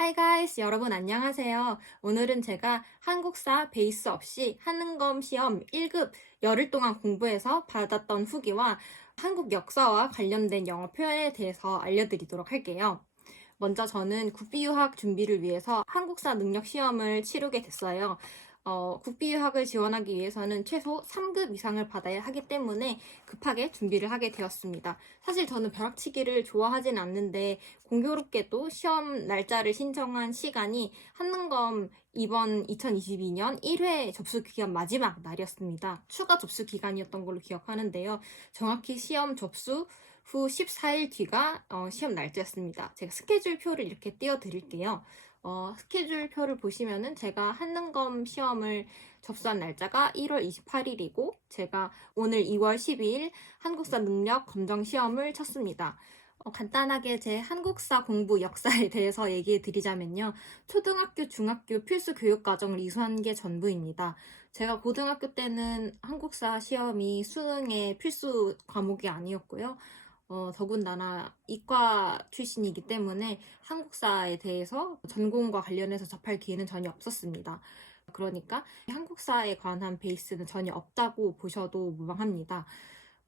Hi guys, 여러분 안녕하세요. 오늘은 제가 한국사 베이스 없이 하는검 시험 1급 열흘 동안 공부해서 받았던 후기와 한국 역사와 관련된 영어 표현에 대해서 알려드리도록 할게요. 먼저 저는 국비유학 준비를 위해서 한국사 능력 시험을 치르게 됐어요. 어, 국비유학을 지원하기 위해서는 최소 3급 이상을 받아야 하기 때문에 급하게 준비를 하게 되었습니다. 사실 저는 벼락치기를 좋아하진 않는데 공교롭게도 시험 날짜를 신청한 시간이 한능검 이번 2022년 1회 접수 기간 마지막 날이었습니다. 추가 접수 기간이었던 걸로 기억하는데요. 정확히 시험 접수 후 14일 뒤가 어, 시험 날짜였습니다. 제가 스케줄 표를 이렇게 띄워드릴게요. 어, 스케줄 표를 보시면은 제가 한능검 시험을 접수한 날짜가 1월 28일이고 제가 오늘 2월 12일 한국사 능력 검정 시험을 쳤습니다. 어, 간단하게 제 한국사 공부 역사에 대해서 얘기해 드리자면요. 초등학교, 중학교 필수 교육 과정을 이수한 게 전부입니다. 제가 고등학교 때는 한국사 시험이 수능의 필수 과목이 아니었고요. 어, 더군다나 이과 출신이기 때문에 한국사에 대해서 전공과 관련해서 접할 기회는 전혀 없었습니다. 그러니까 한국사에 관한 베이스는 전혀 없다고 보셔도 무방합니다.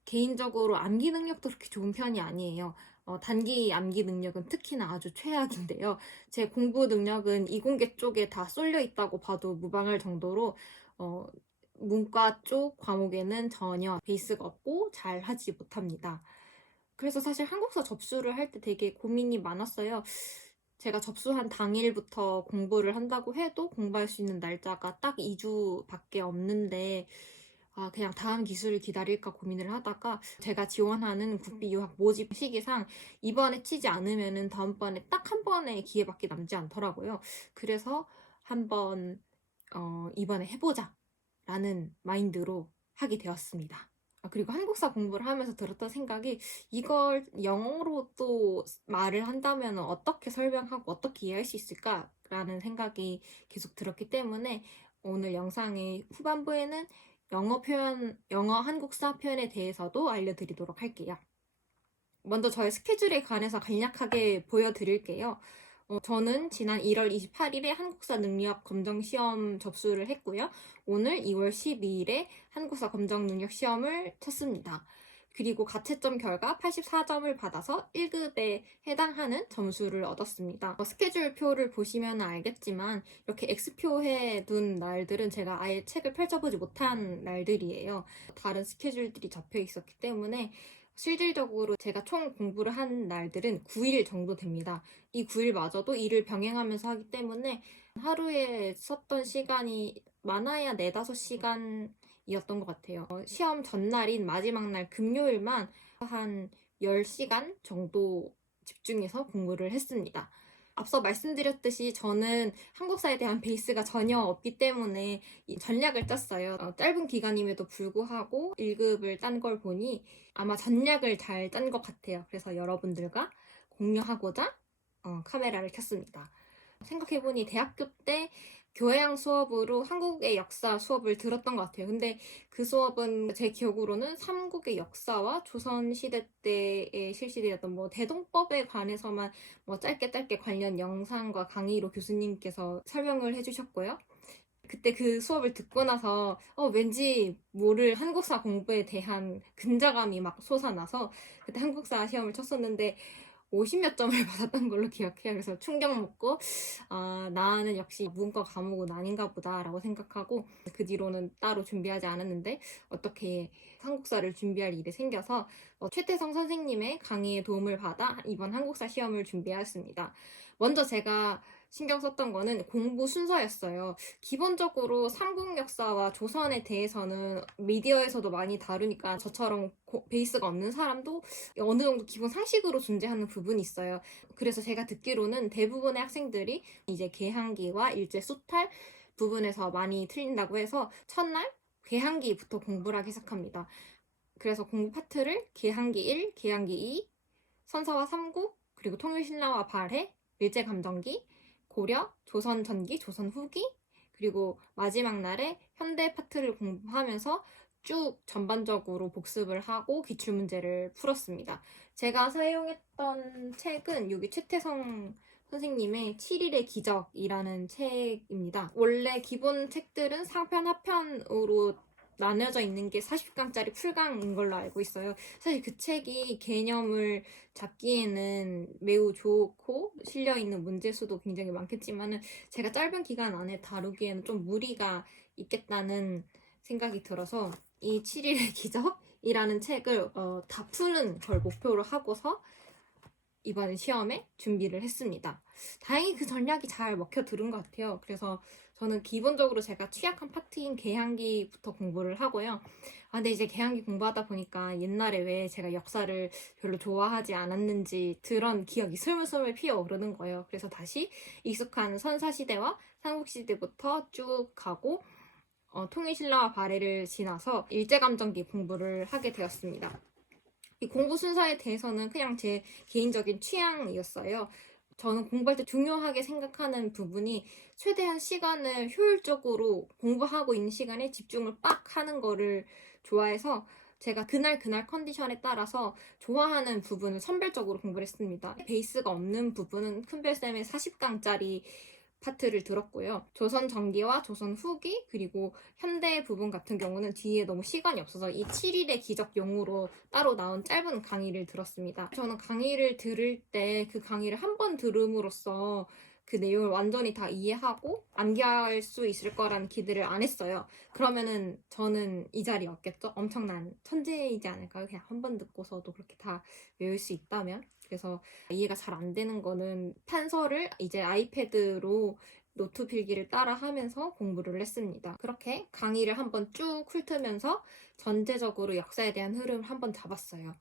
개인적으로 암기 능력도 그렇게 좋은 편이 아니에요. 어, 단기 암기 능력은 특히나 아주 최악인데요. 제 공부 능력은 이공계 쪽에 다 쏠려 있다고 봐도 무방할 정도로 어, 문과 쪽 과목에는 전혀 베이스가 없고 잘 하지 못합니다. 그래서 사실 한국사 접수를 할 때 되게 고민이 많았어요. 제가 접수한 당일부터 공부를 한다고 해도 공부할 수 있는 날짜가 딱 2주밖에 없는데 아, 그냥 다음 기술을 기다릴까 고민을 하다가 제가 지원하는 국비 유학 모집 시기상 이번에 치지 않으면은 다음번에 딱 한 번의 기회밖에 남지 않더라고요. 그래서 한번 어, 이번에 해보자 라는 마인드로 하게 되었습니다. 아, 그리고 한국사 공부를 하면서 들었던 생각이 이걸 영어로 또 말을 한다면 어떻게 설명하고 어떻게 이해할 수 있을까라는 생각이 계속 들었기 때문에 오늘 영상의 후반부에는 영어 표현, 영어 한국사 표현에 대해서도 알려드리도록 할게요. 먼저 저의 스케줄에 관해서 간략하게 보여드릴게요. 어, 저는 지난 1월 28일에 한국사 능력 검정 시험 접수를 했고요. 오늘 2월 12일에 한국사 검정 능력 시험을 쳤습니다. 그리고 가채점 결과 84점을 받아서 1급에 해당하는 점수를 얻었습니다. 어, 스케줄표를 보시면 알겠지만 이렇게 X표해 둔 날들은 제가 아예 책을 펼쳐보지 못한 날들이에요. 다른 스케줄들이 잡혀 있었기 때문에 실질적으로 제가 총 공부를 한 날들은 9일 정도 됩니다. 이 9일마저도 일을 병행하면서 하기 때문에 하루에 썼던 시간이 많아야 4, 5시간이었던 것 같아요. 어, 시험 전날인 마지막 날 금요일만 한 10시간 정도 집중해서 공부를 했습니다. 앞서 말씀드렸듯이 저는 한국사에 대한 베이스가 전혀 없기 때문에 전략을 짰어요. 어, 짧은 기간임에도 불구하고 1급을 딴 걸 보니 아마 전략을 잘 짠 것 같아요. 그래서 여러분들과 공유하고자 어, 카메라를 켰습니다. 생각해보니 대학교 때 교양 수업으로 한국의 역사 수업을 들었던 것 같아요. 근데 그 수업은 제 기억으로는 삼국의 역사와 조선시대 때에 실시되었던 뭐 대동법에 관해서만 뭐 짧게 짧게 관련 영상과 강의로 교수님께서 설명을 해주셨고요. 그때 그 수업을 듣고 나서 어, 왠지 모를 한국사 공부에 대한 근자감이 막 솟아나서 그때 한국사 시험을 쳤었는데 50몇 점을 받았던 걸로 기억해요. 그래서 충격 먹고 아, 나는 역시 문과 과목은 아닌가 보다라고 생각하고 그 뒤로는 따로 준비하지 않았는데 어떻게 한국사를 준비할 일이 생겨서 어, 최태성 선생님의 강의에 도움을 받아 이번 한국사 시험을 준비하였습니다. 먼저 제가 신경 썼던 거는 공부 순서였어요. 기본적으로 삼국 역사와 조선에 대해서는 미디어에서도 많이 다루니까 저처럼 고, 베이스가 없는 사람도 어느 정도 기본 상식으로 존재하는 부분이 있어요. 그래서 제가 듣기로는 대부분의 학생들이 이제 개항기와 일제 수탈 부분에서 많이 틀린다고 해서 첫날 개항기부터 공부를 하기 시작합니다. 그래서 공부 파트를 개항기 1, 개항기 2, 선사와 삼국, 그리고 통일신라와 발해, 일제감정기, 고려, 조선 전기, 조선 후기, 그리고 마지막 날에 현대 파트를 공부하면서 쭉 전반적으로 복습을 하고 기출 문제를 풀었습니다. 제가 사용했던 책은 여기 최태성 선생님의 7일의 기적이라는 책입니다. 원래 기본 책들은 상편, 하편으로 나뉘어져 있는 게 40강짜리 풀강인 걸로 알고 있어요. 사실 그 책이 개념을 잡기에는 매우 좋고 실려 있는 문제 수도 굉장히 많겠지만은 제가 짧은 기간 안에 다루기에는 좀 무리가 있겠다는 생각이 들어서 이 7일의 기적이라는 책을 어, 다 푸는 걸 목표로 하고서 이번 시험에 준비를 했습니다. 다행히 그 전략이 잘 먹혀 들은 것 같아요. 그래서 저는 기본적으로 제가 취약한 파트인 개항기부터 공부를 하고요. 아, 근데 이제 개항기 공부하다 보니까 옛날에 왜 제가 역사를 별로 좋아하지 않았는지 그런 기억이 스물스물 피어오르는 거예요. 그래서 다시 익숙한 선사시대와 삼국시대부터 쭉 가고 어, 통일신라와 발해를 지나서 일제감정기 공부를 하게 되었습니다. 이 공부 순서에 대해서는 그냥 제 개인적인 취향이었어요. 저는 공부할 때 중요하게 생각하는 부분이 최대한 시간을 효율적으로 공부하고 있는 시간에 집중을 빡 하는 거를 좋아해서 제가 그날 그날 컨디션에 따라서 좋아하는 부분을 선별적으로 공부를 했습니다. 베이스가 없는 부분은 큰별쌤의 40강짜리 파트를 들었고요. 조선 전기와 조선 후기 그리고 현대 부분 같은 경우는 뒤에 너무 시간이 없어서 이 7일의 기적 용으로 따로 나온 짧은 강의를 들었습니다. 저는 강의를 들을 때 그 강의를 한 번 들음으로써 그 내용을 완전히 다 이해하고 암기할 수 있을 거라는 기대를 안 했어요. 그러면은 저는 이 자리에 없겠죠? 엄청난 천재이지 않을까요? 그냥 한 번 듣고서도 그렇게 다 외울 수 있다면? 그래서 이해가 잘 안 되는 거는 판서를 이제 아이패드로 노트 필기를 따라 하면서 공부를 했습니다. 그렇게 강의를 한번 쭉 훑으면서 전체적으로 역사에 대한 흐름을 한번 잡았어요.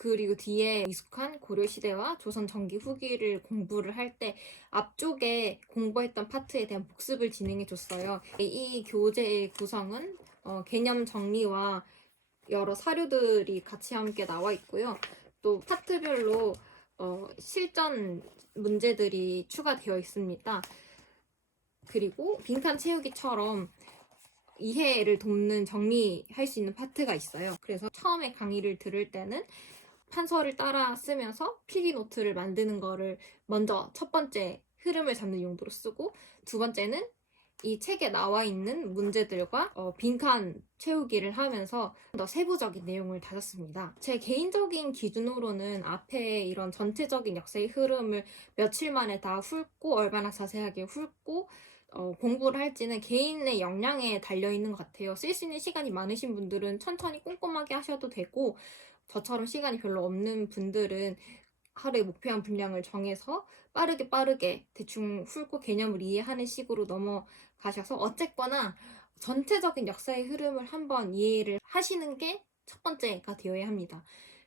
그리고 뒤에 익숙한 고려시대와 조선 전기 후기를 공부를 할 때 앞쪽에 공부했던 파트에 대한 복습을 진행해 줬어요. 이 교재의 구성은 어, 개념 정리와 여러 사료들이 같이 함께 나와 있고요. 또 파트별로 어, 실전 문제들이 추가되어 있습니다. 그리고 빈칸 채우기처럼 이해를 돕는 정리할 수 있는 파트가 있어요. 그래서 처음에 강의를 들을 때는 판서를 따라 쓰면서 필기 노트를 만드는 거를 먼저 첫 번째 흐름을 잡는 용도로 쓰고 두 번째는 이 책에 나와 있는 문제들과 어, 빈칸 채우기를 하면서 더 세부적인 내용을 다졌습니다. 제 개인적인 기준으로는 앞에 이런 전체적인 역사의 흐름을 며칠 만에 다 훑고 얼마나 자세하게 훑고 어, 공부를 할지는 개인의 역량에 달려 있는 것 같아요. 쓸 수 있는 시간이 많으신 분들은 천천히 꼼꼼하게 하셔도 되고 저처럼 시간이 별로 없는 분들은 하루에 목표한 분량을 정해서 빠르게 빠르게 대충 훑고 개념을 이해하는 식으로 넘어가셔서 어쨌거나 전체적인 역사의 흐름을 한번 이해를 하시는 게 첫 번째가 되어야 합니다.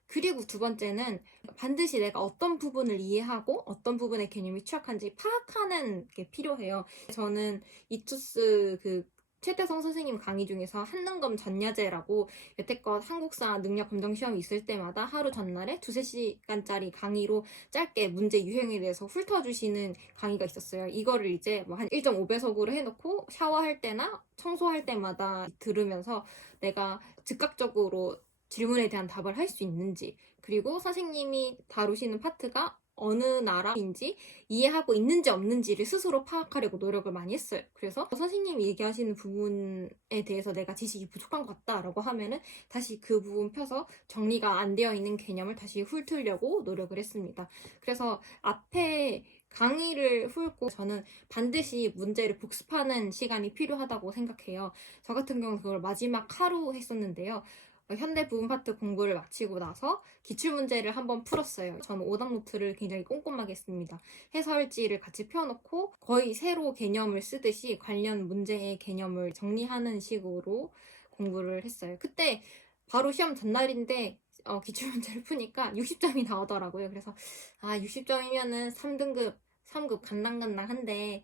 그리고 두 번째는 반드시 내가 어떤 부분을 이해하고 어떤 부분의 개념이 취약한지 파악하는 게 필요해요. 저는 이투스 그 최태성 선생님 강의 중에서 한능검 전야제라고 여태껏 한국사 능력 검정 시험이 있을 때마다 하루 전날에 두세 시간짜리 강의로 짧게 문제 유형에 대해서 훑어주시는 강의가 있었어요. 이거를 이제 뭐 한 1.5배속으로 해놓고 샤워할 때나 청소할 때마다 들으면서 내가 즉각적으로 질문에 대한 답을 할 수 있는지 그리고 선생님이 다루시는 파트가 어느 나라인지 이해하고 있는지 없는지를 스스로 파악하려고 노력을 많이 했어요. 그래서 선생님이 얘기하시는 부분에 대해서 내가 지식이 부족한 것 같다라고 하면은 다시 그 부분 펴서 정리가 안 되어 있는 개념을 다시 훑으려고 노력을 했습니다. 그래서 앞에 강의를 훑고 저는 반드시 문제를 복습하는 시간이 필요하다고 생각해요. 저 같은 경우는 그걸 마지막 하루 했었는데요. 현대 부분 파트 공부를 마치고 나서 기출 문제를 한번 풀었어요. 저는 오답 노트를 굉장히 꼼꼼하게 했습니다. 해설지를 같이 펴놓고 거의 새로 개념을 쓰듯이 관련 문제의 개념을 정리하는 식으로 공부를 했어요. 그때 바로 시험 전날인데 어, 기출 문제를 푸니까 60점이 나오더라고요. 그래서 아 60점이면은 3등급, 3급 간당간당한데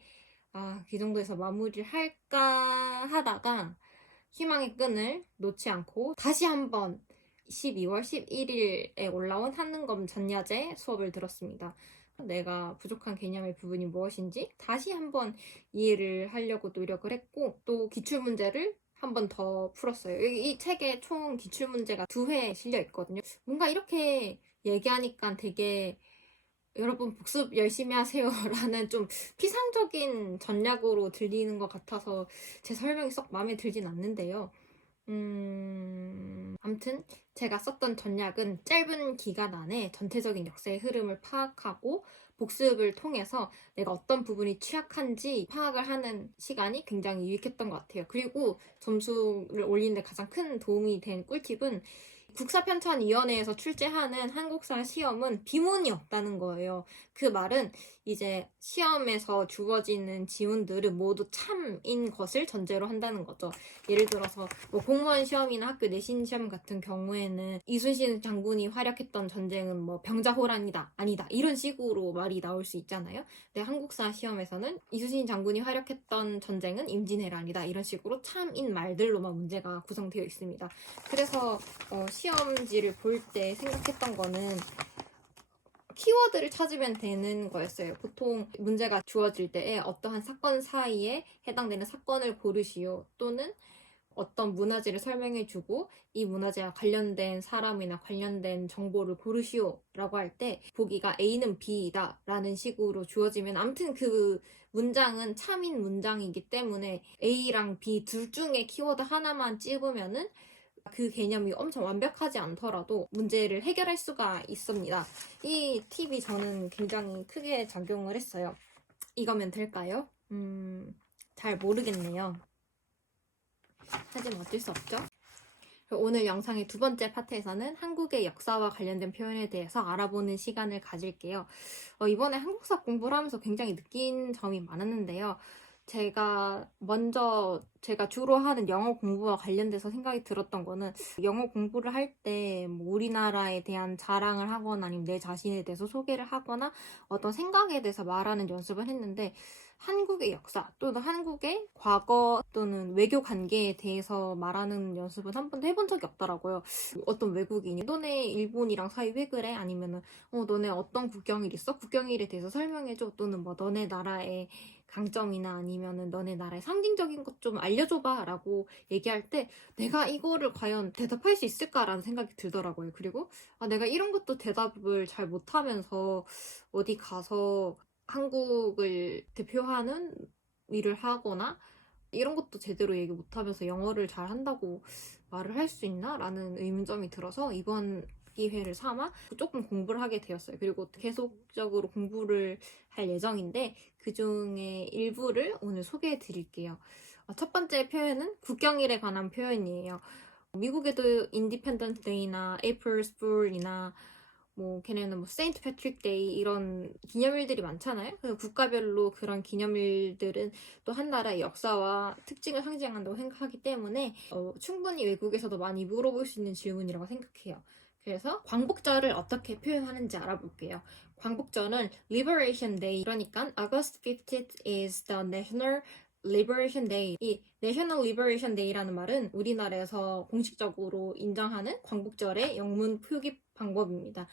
아, 그 정도에서 마무리를 할까 하다가 희망의 끈을 놓지 않고 다시 한번 12월 11일에 올라온 한능검 전야제 수업을 들었습니다. 내가 부족한 개념의 부분이 무엇인지 다시 한번 이해를 하려고 노력을 했고 또 기출문제를 한 번 더 풀었어요. 이, 이 책에 총 기출문제가 두 회 실려 있거든요. 뭔가 이렇게 얘기하니까 되게 여러분 복습 열심히 하세요라는 좀 피상적인 전략으로 들리는 것 같아서 제 설명이 썩 마음에 들진 않는데요. 음, 아무튼 제가 썼던 전략은 짧은 기간 안에 전체적인 역사의 흐름을 파악하고 복습을 통해서 내가 어떤 부분이 취약한지 파악을 하는 시간이 굉장히 유익했던 것 같아요. 그리고 점수를 올리는데 가장 큰 도움이 된 꿀팁은 국사편찬위원회에서 출제하는 한국사 시험은 비문이 없다는 거예요. 그 말은 이제 시험에서 주어지는 지문들은 모두 참인 것을 전제로 한다는 거죠. 예를 들어서 뭐 공무원 시험이나 학교 내신 시험 같은 경우에는 이순신 장군이 활약했던 전쟁은 뭐 병자호란이다 아니다 이런 식으로 말이 나올 수 있잖아요. 근데 한국사 시험에서는 이순신 장군이 활약했던 전쟁은 임진왜란이다 이런 식으로 참인 말들로만 문제가 구성되어 있습니다. 그래서 어, 시험지를 볼 때 생각했던 거는 키워드를 찾으면 되는 거였어요. 보통 문제가 주어질 때에 어떠한 사건 사이에 해당되는 사건을 고르시오 또는 어떤 문화재를 설명해주고 이 문화재와 관련된 사람이나 관련된 정보를 고르시오 라고 할 때 보기가 A는 B이다 라는 식으로 주어지면 아무튼 그 문장은 참인 문장이기 때문에 A랑 B 둘 중에 키워드 하나만 찝으면은 그 개념이 엄청 완벽하지 않더라도 문제를 해결할 수가 있습니다. 이 팁이 저는 굉장히 크게 작용을 했어요. 이거면 될까요? 음, 잘 모르겠네요. 하지만 어쩔 수 없죠. 오늘 영상의 두 번째 파트에서는 한국의 역사와 관련된 표현에 대해서 알아보는 시간을 가질게요. 어, 이번에 한국사 공부를 하면서 굉장히 느낀 점이 많았는데요. 제가 먼저 제가 주로 하는 영어 공부와 관련돼서 생각이 들었던 거는 영어 공부를 할 때 뭐 우리나라에 대한 자랑을 하거나 아니면 내 자신에 대해서 소개를 하거나 어떤 생각에 대해서 말하는 연습을 했는데 한국의 역사 또는 한국의 과거 또는 외교 관계에 대해서 말하는 연습은 한 번도 해본 적이 없더라고요. 어떤 외국인이 너네 일본이랑 사이 왜 그래? 아니면은 어 너네 어떤 국경일 있어? 국경일에 대해서 설명해줘 또는 뭐 너네 나라의 강점이나 아니면은 너네 나라의 상징적인 것 좀 알려줘봐 라고 얘기할 때 내가 이거를 과연 대답할 수 있을까라는 생각이 들더라고요. 그리고 아, 내가 이런 것도 대답을 잘 못하면서 어디 가서 한국을 대표하는 일을 하거나 이런 것도 제대로 얘기 못하면서 영어를 잘 한다고 말을 할 수 있나? 라는 의문점이 들어서 이번 기회를 삼아 조금 공부를 하게 되었어요. 그리고 계속적으로 공부를 할 예정인데 그 중에 일부를 오늘 소개해 드릴게요. 어, 첫 번째 표현은 국경일에 관한 표현이에요. 미국에도 인디펜던트 데이나 에이플 풀이나 뭐 걔네는 뭐 세인트 패트릭 데이 이런 기념일들이 많잖아요. 그래서 국가별로 그런 기념일들은 또 한 나라의 역사와 특징을 상징한다고 생각하기 때문에 어, 충분히 외국에서도 많이 물어볼 수 있는 질문이라고 생각해요. 그래서 광복절을 어떻게 표현하는지 알아볼게요. 광복절은 Liberation Day, 그러니까 August 15th is the National Liberation Day. 이 National Liberation Day라는 말은 우리나라에서 공식적으로 인정하는 광복절의 영문 표기 방법입니다.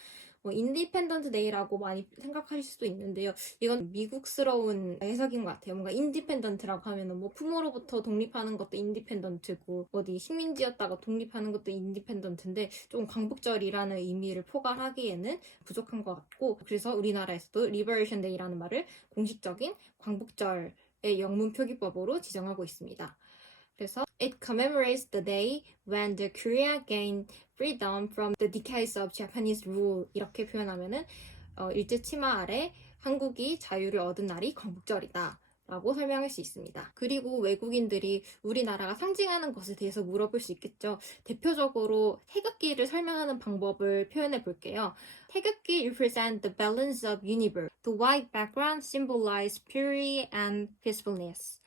뭐 인디펜던트 데이라고 많이 생각하실 수도 있는데요. 이건 미국스러운 해석인 것 같아요. 뭔가 인디펜던트라고 하면은 뭐 부모로부터 독립하는 것도 인디펜던트고 어디 식민지였다가 독립하는 것도 인디펜던트인데 좀 광복절이라는 의미를 포괄하기에는 부족한 것 같고 그래서 우리나라에서도 리버레이션 데이라는 말을 공식적인 광복절의 영문 표기법으로 지정하고 있습니다. 그래서 it commemorates the day when the Korea gained freedom from the decades of Japanese rule 이렇게 표현하면은 어, 일제 치마 아래 한국이 자유를 얻은 날이 광복절이다. 라고 설명할 수 있습니다. 그리고 외국인들이 우리나라가 상징하는 것에 대해서 물어볼 수 있겠죠. 대표적으로 태극기를 설명하는 방법을 표현해 볼게요. 태극기 represent the balance of universe. The white background symbolize purity and peacefulness.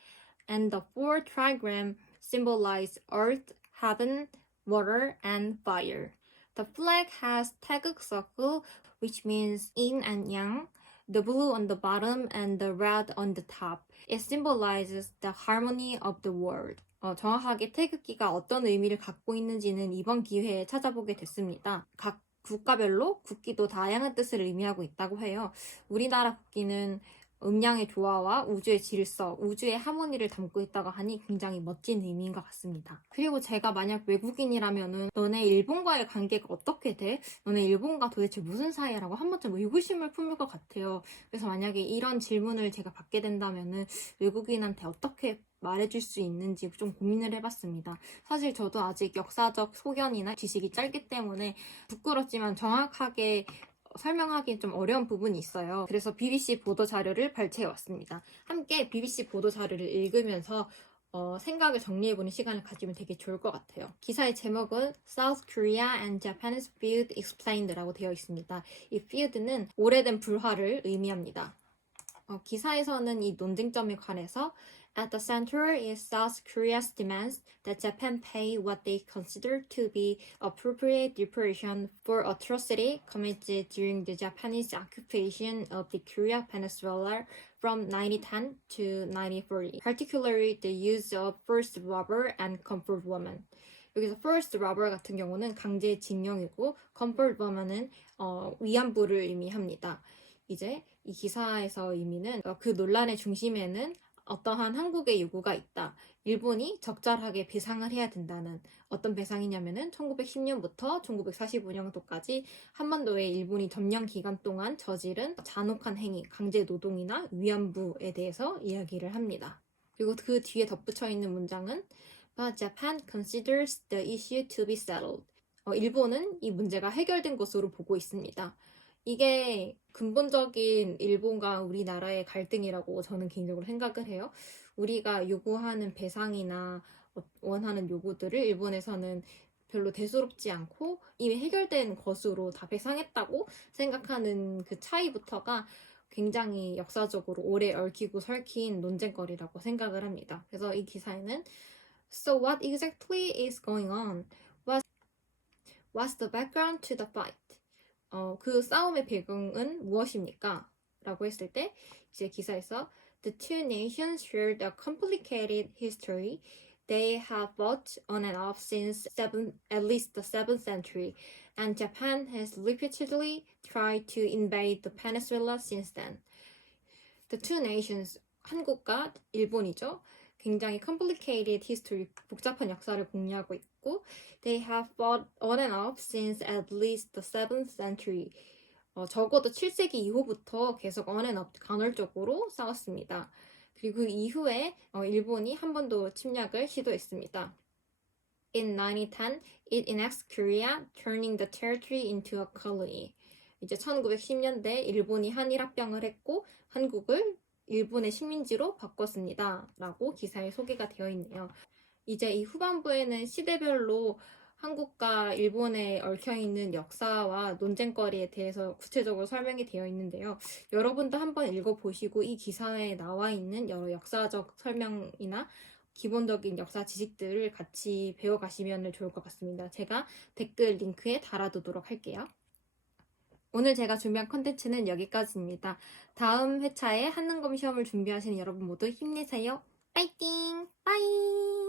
And the four trigram symbolize earth, heaven, water, and fire. The flag has 태극 circle, which means yin and yang, the blue on the bottom and the red on the top. It symbolizes the harmony of the world. 어, 정확하게 태극기가 어떤 의미를 갖고 있는지는 이번 기회에 찾아보게 됐습니다. 각 국가별로 국기도 다양한 뜻을 의미하고 있다고 해요. 우리나라 국기는 음양의 조화와 우주의 질서, 우주의 하모니를 담고 있다고 하니 굉장히 멋진 의미인 것 같습니다. 그리고 제가 만약 외국인이라면은 너네 일본과의 관계가 어떻게 돼? 너네 일본과 도대체 무슨 사이라고 한 번쯤 의구심을 품을 것 같아요. 그래서 만약에 이런 질문을 제가 받게 된다면은 외국인한테 어떻게 말해줄 수 있는지 좀 고민을 해봤습니다. 사실 저도 아직 역사적 소견이나 지식이 짧기 때문에 부끄럽지만 정확하게 설명하기 좀 어려운 부분이 있어요. 그래서 BBC 보도 자료를 발췌해 왔습니다. 함께 BBC 보도 자료를 읽으면서 어, 생각을 정리해보는 시간을 가지면 되게 좋을 것 같아요. 기사의 제목은 South Korea and Japan's Feud Explained라고 되어 있습니다. 이 feud는 오래된 불화를 의미합니다. 어, 기사에서는 이 논쟁점에 관해서 At the center is South Korea's demands that Japan pay what they consider to be appropriate reparation for atrocity committed during the Japanese occupation of the Korea Peninsula from 1910 to 1940, particularly the use of forced labor and comfort women. 여기서 forced labor 같은 경우는 강제 징용이고 comfort woman은 어, 위안부를 의미합니다. 이제 이 기사에서 의미는 어, 그 논란의 중심에는 어떠한 한국의 요구가 있다. 일본이 적절하게 배상을 해야 된다는 어떤 배상이냐면은 1910년부터 1945년도까지 한반도에 일본이 점령 기간 동안 저지른 잔혹한 행위, 강제 노동이나 위안부에 대해서 이야기를 합니다. 그리고 그 뒤에 덧붙여 있는 문장은 But Japan considers the issue to be settled. 어, 일본은 이 문제가 해결된 것으로 보고 있습니다. 이게 근본적인 일본과 우리나라의 갈등이라고 저는 개인적으로 생각을 해요. 우리가 요구하는 배상이나 어, 원하는 요구들을 일본에서는 별로 대수롭지 않고 이미 해결된 것으로 다 배상했다고 생각하는 그 차이부터가 굉장히 역사적으로 오래 얽히고 설킨 논쟁거리라고 생각을 합니다. 그래서 이 기사에는 So what exactly is going on? What, what's the background to the fight? 어, 그 싸움의 배경은 무엇입니까? 라고 했을 때 이제 기사에서 The two nations shared a complicated history. They have fought on and off since seven, at least the 7th century, and Japan has repeatedly tried to invade the peninsula since then. The two nations, 한국과 일본이죠. 굉장히 complicated history, 복잡한 역사를 공유하고 있고, they have fought on and off since at least the 7th century. 어, 적어도 7세기 이후부터 계속 on and off 간헐적으로 싸웠습니다. 그리고 그 이후에 어, 일본이 한번더 침략을 시도했습니다. In 1910, it annexed Korea, turning the territory into a colony. 이제 1910년대 일본이 한일 합병을 했고 한국을 일본의 식민지로 바꿨습니다. 라고 기사에 소개가 되어 있네요. 이제 이 후반부에는 시대별로 한국과 일본에 얽혀있는 역사와 논쟁거리에 대해서 구체적으로 설명이 되어 있는데요. 여러분도 한번 읽어보시고 이 기사에 나와 있는 여러 역사적 설명이나 기본적인 역사 지식들을 같이 배워가시면 좋을 것 같습니다. 제가 댓글 링크에 달아두도록 할게요. 오늘 제가 준비한 컨텐츠는 여기까지입니다. 다음 회차에 한능검 시험을 준비하시는 여러분 모두 힘내세요. 파이팅! 빠이!